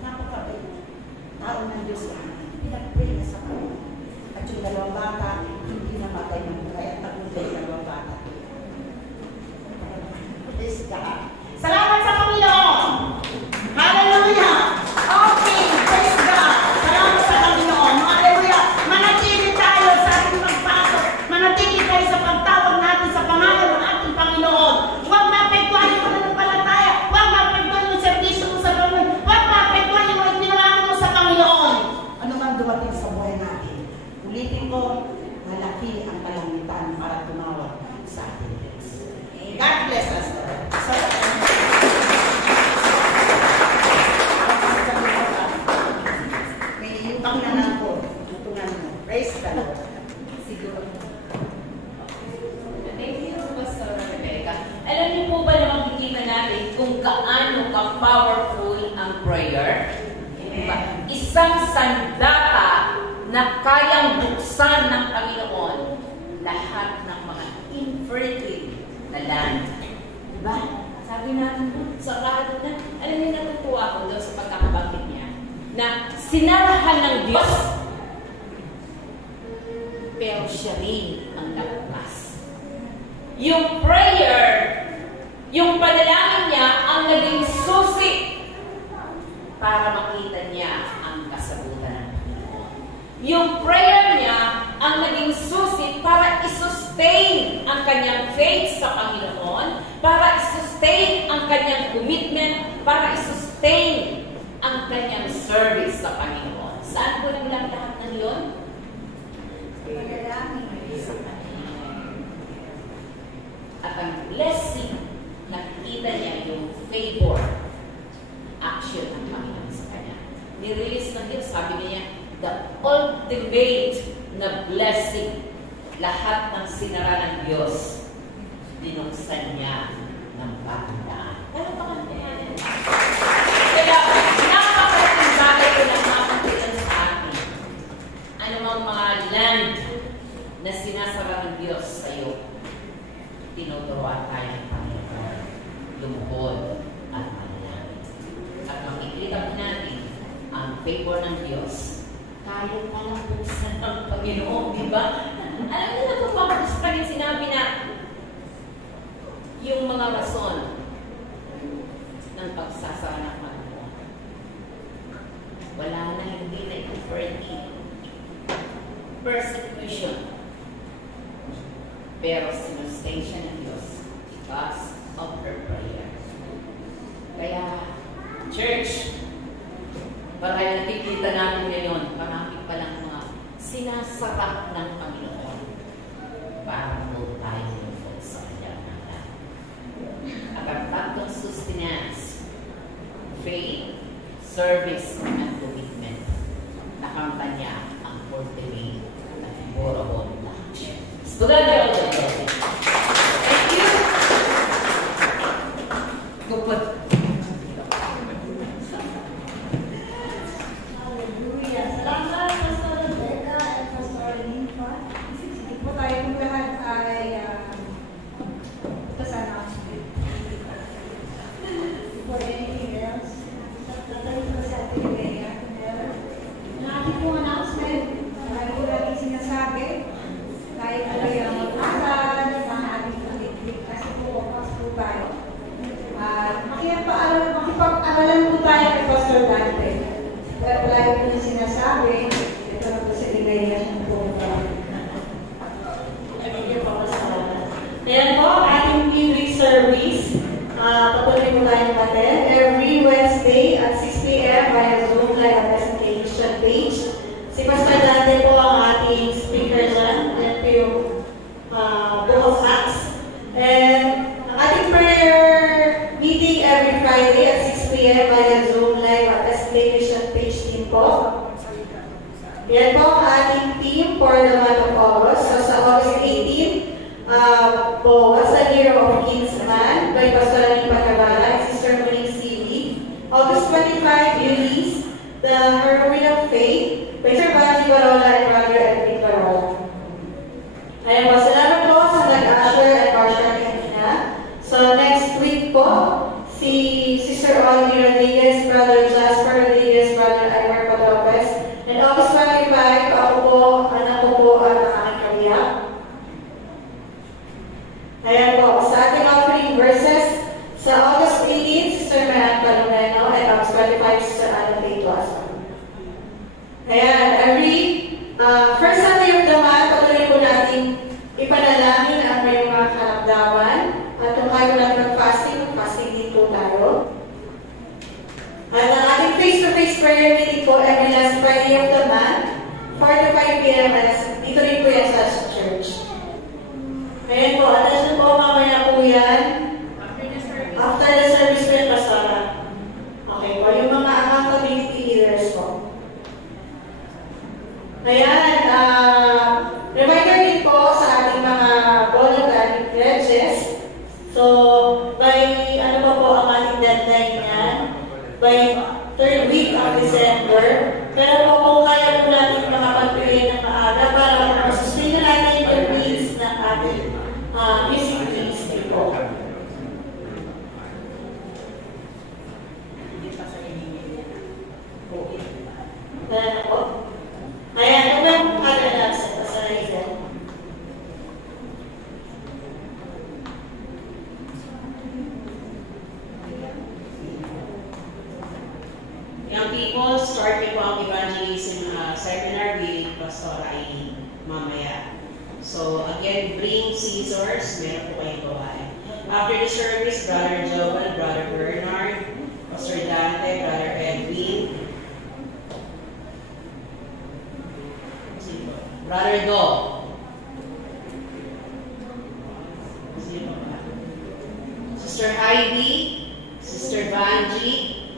Napakabay mo. Tao ng Diyos yan. Pinag-pray na sa Panginoon. ulitin ko, malaki ang kalangitan para tumawag sa atin. God bless us. So, may utang na lang po. Utungan mo. Praise the Lord. Siguro. Thank you, Pastor Rebecca. Alam niyo po ba na makikita natin kung gaano ka-powerful ang prayer? Diba? Isang sandata na kayang buksan ng Panginoon lahat ng mga infertile na land. Diba? Sabi natin sa kahit na, alam niyo, natutuwa ako doon sa pagkakabanggit niya, na sinarahan ng Diyos, pero siya rin ang nagbukas. Yung prayer, yung panalangin niya ang naging susi para makita niya ang kasagutan ng Panginoon. Yung prayer niya ang naging susi para i-sustain ang kanyang faith sa Panginoon, para i-sustain ang kanyang commitment, para i-sustain ang kanyang service sa Panginoon. Saan po naglang lahat ng yun? At ang blessing, nakikita niya yung favor, action ng Panginoon sa kanya. Nirelease ng Diyos, sabi niya, the ultimate na blessing, lahat ng sinara ng Diyos, binuksan niya ng bagong daan. Pero baka naman. Kaya, napakalaking bagay ko na makakitan sa akin. Anumang mga land na sinasara ng Diyos sa iyo, tinuturuan tayo ng Panginoon, lumuhod at manalangin. At makikita po natin ang favor ng Diyos. Kaya palang buksan ng Panginoon, di ba? Alam niyo na po ba sa kanyang sinabi na yung mga rason ng pagsasara ng Panginoon. Wala na, hindi na infirmity, persecution. Pero sinustain siya ng Diyos because of her prayer. Kaya, church, parang nakikita natin ngayon, marami palang mga sinasarap ng Panginoon para po tayo lumuhod sa kanyang nanglan. At ang tatlong sustenance, faith, service, and commitment. Nakanta niya ang cultivate at borobon na action. Student, thank you. Gupot. Makipag-aralan po tayo kay Pastor Dante. Pero lagi po na sinasabi, ito na po sa ligaya ng pumunta. Ayan po, ating TV service. Patuloy po tayo natin. Every Wednesday at 6 p.m. via Zoom live presentation page. Si Pastor Dante po ang ating speaker dyan. Ayan po yung Book of Acts. And ang ating prayer meeting every Friday at 6 p.m. via Zoom live at presentation page din po. Yan po ang ating team for the month of August. So sa August 18, Boaz, the Hero of Kingsman by Pastor Aling Pagkabala and Sister Monique C.V. August 25, Eunice, the Heroine of Faith by Sir Banji Barola and Brother Edwin Barola. Ayan po, salamat po sa nag-usher at Marsha kanina. So next week po, si Sister Ollie Rodriguez, Brother Jasper Rodriguez, Brother Imer Lopez. And August 25, ako po, anak ko po ang aking kariyak. Ayan po, sa ating offering verses, sa August 18, Sister Mayan Palomeno, and August 25, Sister Ana Peituasa. Ayan, every first Sunday of the month, patuloy po natin ipanalangin ang may mga karamdaman. At kung kayo natin mag-fasting din po tayo. At ang ating face-to-face prayer meeting po every last Friday of the month 4 to 5 p.m. Dito rin po yan sa church. Ayan po, attention po, mamaya po yan. After the service po yung pastora. Okay po, yung mga accountability leaders po. Ayan, reminder din po sa ating mga voluntary pledges. So, by, ano po ang ating deadline yan? By 3rd week of December. Pero kung kaya po natin makapagpili ng maaga para masustain natin yung needs ng ating music needs din po. Ayan po. Ayan, ano ba yung kadalas sa reason? Young people, start po ang evangelism seminar with Pastor Aileen mamaya. So again, bring scissors, meron po kayong gawain. After the service, Brother Joel, Brother Bernard, Pastor Dante, Brother Edwin, Brother Dog. Sister Heidi, Sister Vanji,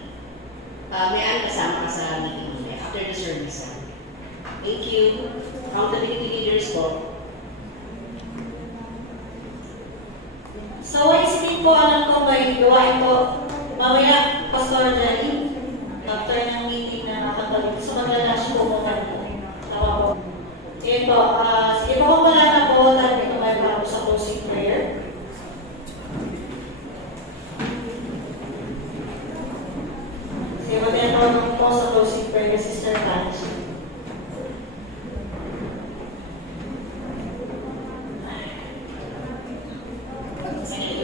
may ano kasama ka sa meeting after the service. Thank you. Accountability leaders po. Sa Wednesday po, alam ko may gawain po. Mamaya, Pastor Jenny, after ng meeting na nakatawid. So, magla-lunch po mo kami. Tama po. Sige po, sige po kung wala na po, tayo ito may para sa closing prayer. Sige, mag-enroll po sa closing prayer, Sister Vanji.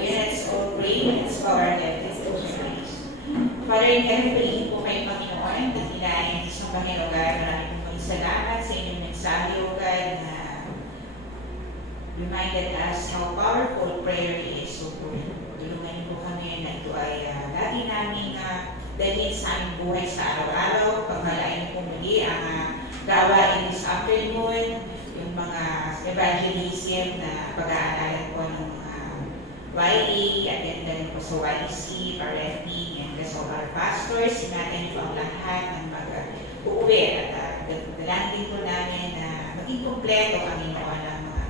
Let's all pray. Let's bow our heads. Let's open our eyes. Father in heaven, pray po kayo, Panginoon, dakilain sa Panginoon, maraming pong salamat sa inyong mensahe, O God, na reminded us how powerful prayer is. So, tulungan niyo po kami na ito ay lagi namin dalhin sa aming buhay sa araw-araw. Pagmalain po muli ang gawain this afternoon, yung mga evangelism na pag-aaralan po ng YA, attend din po sa YC, RFP, and the our pastors. Ingatan niyo ang lahat ng mag-uuwi at dalangin po namin na maging kompleto ang Panginoon ng mga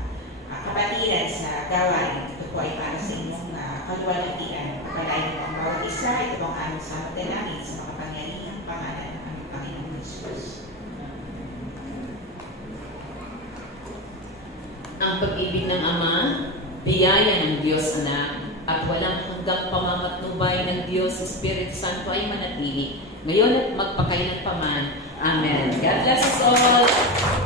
kapatiran sa gawain. Ito po ay para sa inyong kaluwalhatian. Pagpalain po ang bawat isa. Ito po ang aming sama dalangin sa makapangyarihang pangalan ng aming Panginoong Jesus. Ang pag-ibig ng Ama, biyaya ng Diyos Anak, at walang hanggang pamamatnubay ng Diyos Espiritu Santo ay manatili, ngayon at magpakailanpaman. Amen. God bless us all.